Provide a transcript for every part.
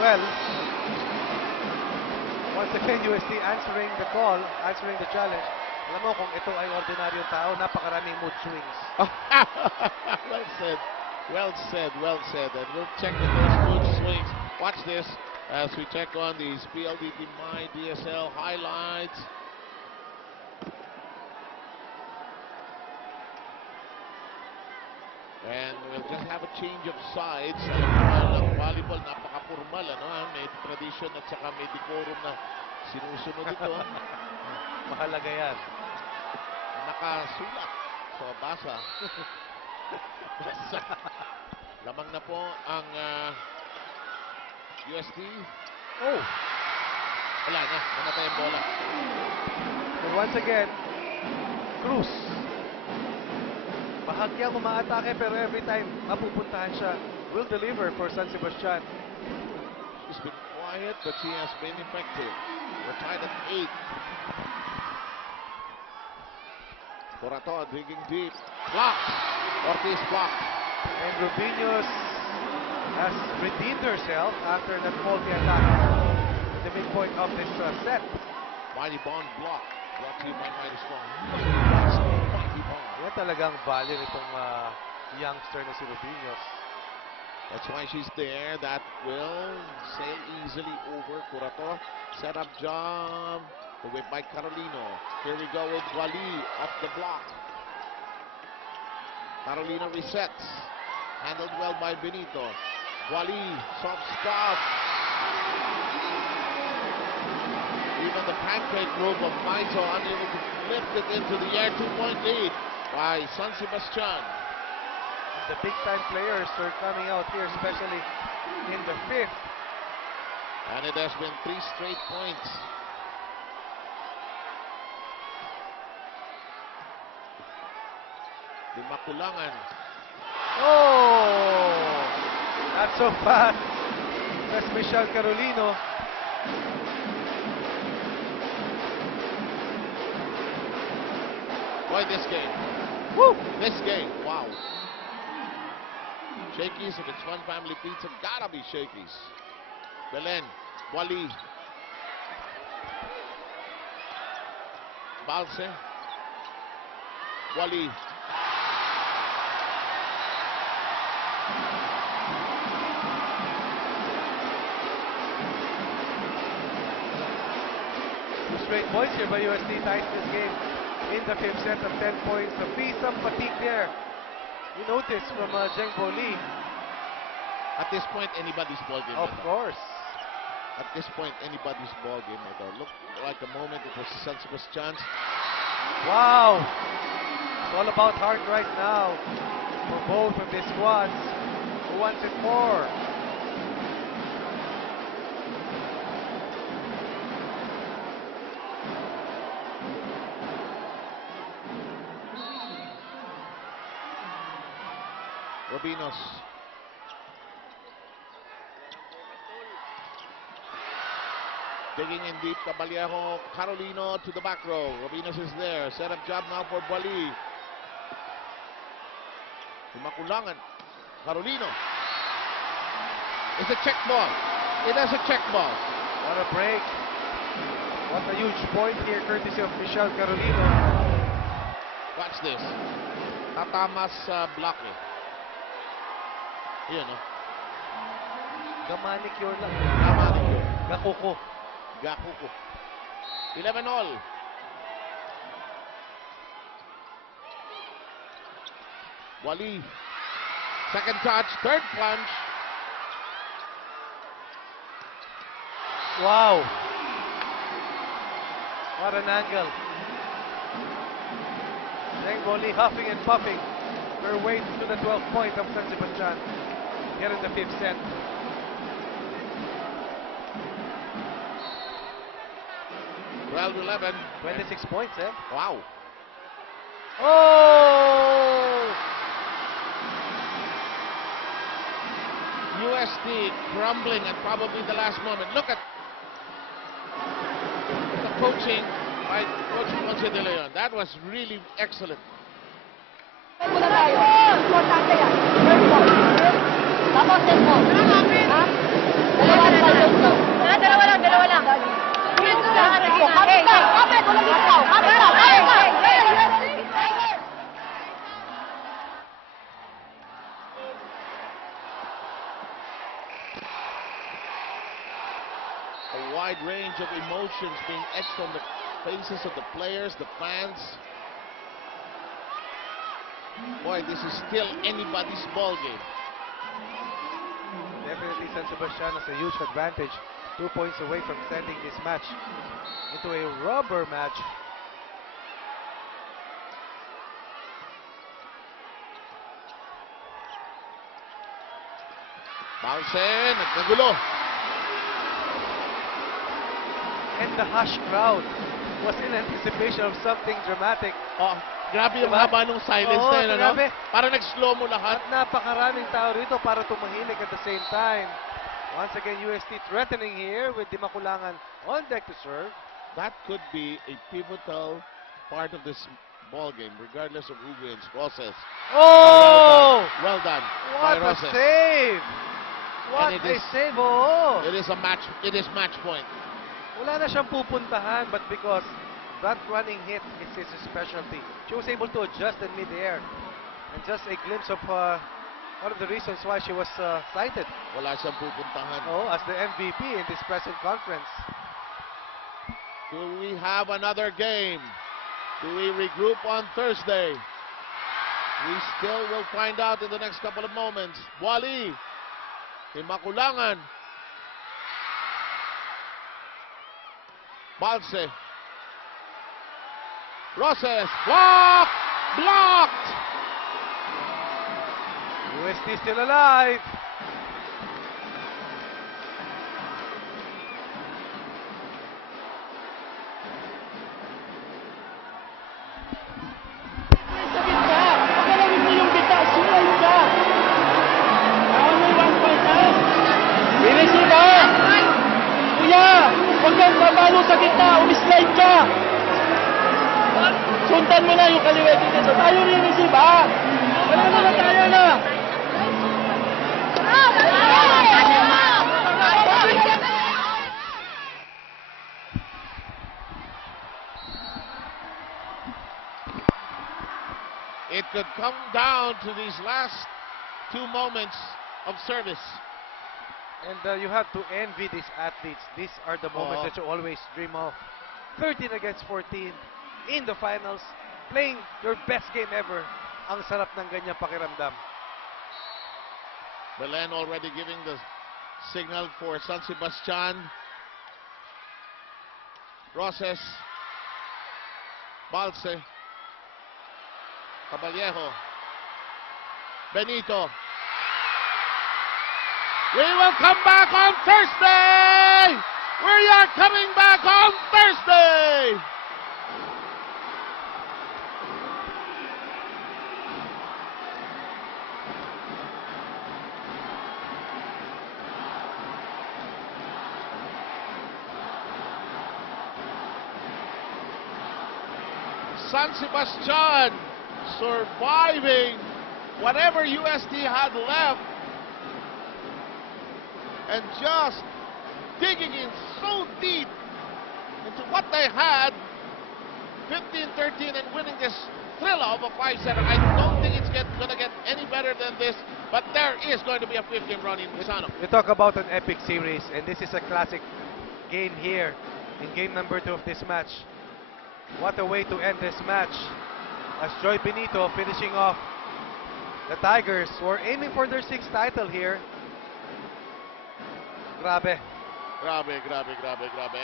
Well, once again, UST answering the call, answering the challenge. Alam mo, kung ito ay ordinaryong tao, napakaraming mood swings. Well said. Well said. Well said. And we'll check with those mood swings. Watch this as we check on these PLDT My DSL highlights. And we'll just have a change of sides. Ang volleyball, napaka-formal, ano? May tradition at saka may decorum na sinusunod ito. Mahalaga yan. Nakasulat. So, basa. Lamang na po ang UST. Oh! Wala na. Namatay ang bola. But once again, Cruz. Bahagyang umaatake pero every time mapupuntahan siya, will deliver for San Sebastian. She's been quiet, but she has been effective. We're tied at 8. Curato digging deep. Blocked. Ortiz blocked. And Rubinos has redeemed herself after that faulty attack at the midpoint of this set. Mighty Bond block. Brought to you by Mighty Strong. Mighty Bond. Yan talagang value nitong youngster na si Rubinos. That's why she's there. That will sail easily over. Curato. Set up job. The whip by Carolino. Here we go with Wally off the block. Carolina resets. Handled well by Benito. Wally, soft spot. Even the pancake move of Maito unable to lift it into the air. 2-point lead by San Sebastian. The big-time players are coming out here, especially in the 5th. And it has been 3 straight points. Di Makulangan. Oh! Not so fast. That's Michelle Carolino. Boy, this game. Woo! This game. Wow. Shakey's, if it's Fun Family Pizza, gotta be Shakey's. Belen. Wally. Balse. Wally. Straight points here by UST ties this game in the 5th set of 10 points. The free some fatigue there. You notice from Zheng Bo Lee. At this point, anybody's ball game. Of course. At this point, anybody's ball game. Look like a moment it was San Sebastian's. Wow. It's all about heart right now for both of these squads. Who wants it more? Rubinos. Digging in deep, Caballero, Carolino to the back row. Rubinos is there. Set up job now for Bali. Makulangan. Carolino. It's a check ball. It has a check ball. What a break. What a huge point here, courtesy of Michelle Carolino. Watch this. Tatamas block eh. Yan, no? Gamanicure lang. Gamanicure. Gakuko. Gakuko. 11-all. Wally. Second touch. Third punch. Wow. What an angle. Zheng Bo Lee huffing and puffing her way to the 12th point of San Sebastian here in the 5th set. Well, 11. 26 points, eh? Wow. Oh! UST crumbling at probably the last moment. Look at the coaching by Coach Ponce de Leon. That was really excellent. Muna tayo. Importante yan. First ball. Tapos set ball. Ha? Dalawang ball Kapit, walang ikaw. Kapit, A wide range of emotions being etched on the faces of the players, the fans. Boy, this is still anybody's ball game. Definitely San Sebastian has a huge advantage. 2 points away from sending this match into a rubber match. Balse, nagkagulo. And the hush crowd was in anticipation of something dramatic. Oh, grabe yung Diba? haba nung silence Oo, na yun, ano? grabe. Parang nag-slow mo lahat. At napakaraming tao rito para tumahimik at the same time. Once again, UST threatening here with Dimakulangan on deck to serve. That could be a pivotal part of this ball game, regardless of who wins. Roses. Oh! Well done. What by a Roses. save! What And it a is- save! Oh! It is a match. It is match point. Wala na siyang pupuntahan, but because that running hit is his specialty, she was able to adjust in mid-air. And just a glimpse of one of the reasons why she was cited Wala siyang pupuntahan. as the MVP in this press conference. Do we have another game? Do we regroup on Thursday? We still will find out in the next couple of moments. Wally, Dimakulangan, Balse, Roses, blocked! UST still alive. Sa gitna. Pagalawin mo yung gitna. Sumay ka. Only 1 point, ha? Irisi ka. Kuya, huwag kang babalo sa gitna. Umislide ka. Sundan mo na yung kaliwete dito. Tayo rin receive, ha? Wala na tayo na. It could come down to these last 2 moments of service. And you have to envy these athletes. These are the moments Oo. that you always dream of. 13 against 14 in the finals, playing your best game ever. Ang sarap ng ganyang pakiramdam. Belen already giving the signal for San Sebastian. Roses, Balse, Caballejo, Benito. We will come back on Thursday! We are coming back on Thursday! San Sebastian surviving whatever UST had left and just digging in so deep into what they had, 15-13 and winning this thriller of a 5-setter. I don't think it's going to get any better than this, but there is going to be a 5th-game run in Misano. You talk about an epic series, and this is a classic game here in game number 2 of this match. What a way to end this match, as Joy Benito finishing off the Tigers, who are aiming for their 6th title here. Grabe. Grabe.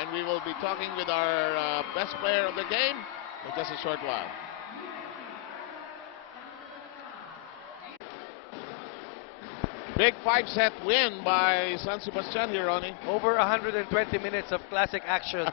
And we will be talking with our best player of the game in just a short while. Big 5-set win by San Sebastian here, Ronnie. Over 120 minutes of classic action.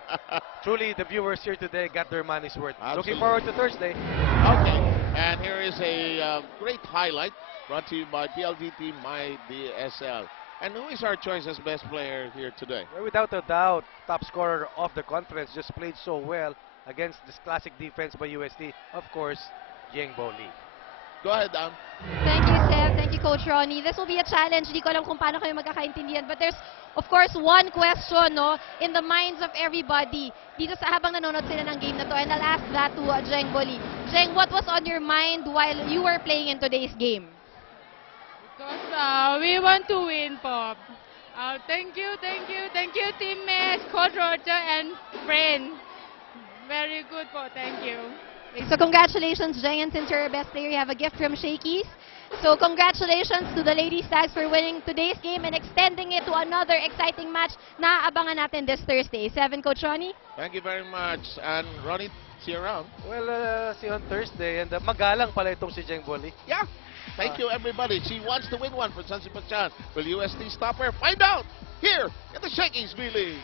Truly, the viewers here today got their money's worth. Absolutely. Looking forward to Thursday. Okay, and here is a great highlight brought to you by PLDT MyDSL. And who is our choice as best player here today? Well, without a doubt, top scorer of the conference, just played so well against this classic defense by UST. Of course, Yengbo Lee. Go ahead, Dan. Thank you, Seth. Thank you. Coach Ronnie. This will be a challenge. Di ko alam kung paano kayo magkakaintindihan. But there's, of course, one question, no, in the minds of everybody. Dito sa habang nanonood sila ng game na to. And I'll ask that to Jeng Boli. Jeng, what was on your mind while you were playing in today's game? Because we want to win po. Thank you, teammates, Coach Roger, and friend. Very good po, thank you. So congratulations, Jeng, and since you're our best player, you have a gift from Shakey's. So congratulations to the Lady Stags for winning today's game and extending it to another exciting match na aabangan natin this Thursday. 7, Coach Ronnie? Thank you very much. And Ronnie, see you around. Well, see you on Thursday. And magalang pala itong si Jeng Boli. Yeah. Thank you, everybody. She wants to win one for San Sebastian. Will UST stop her? Find out here in the Shakey's V-League.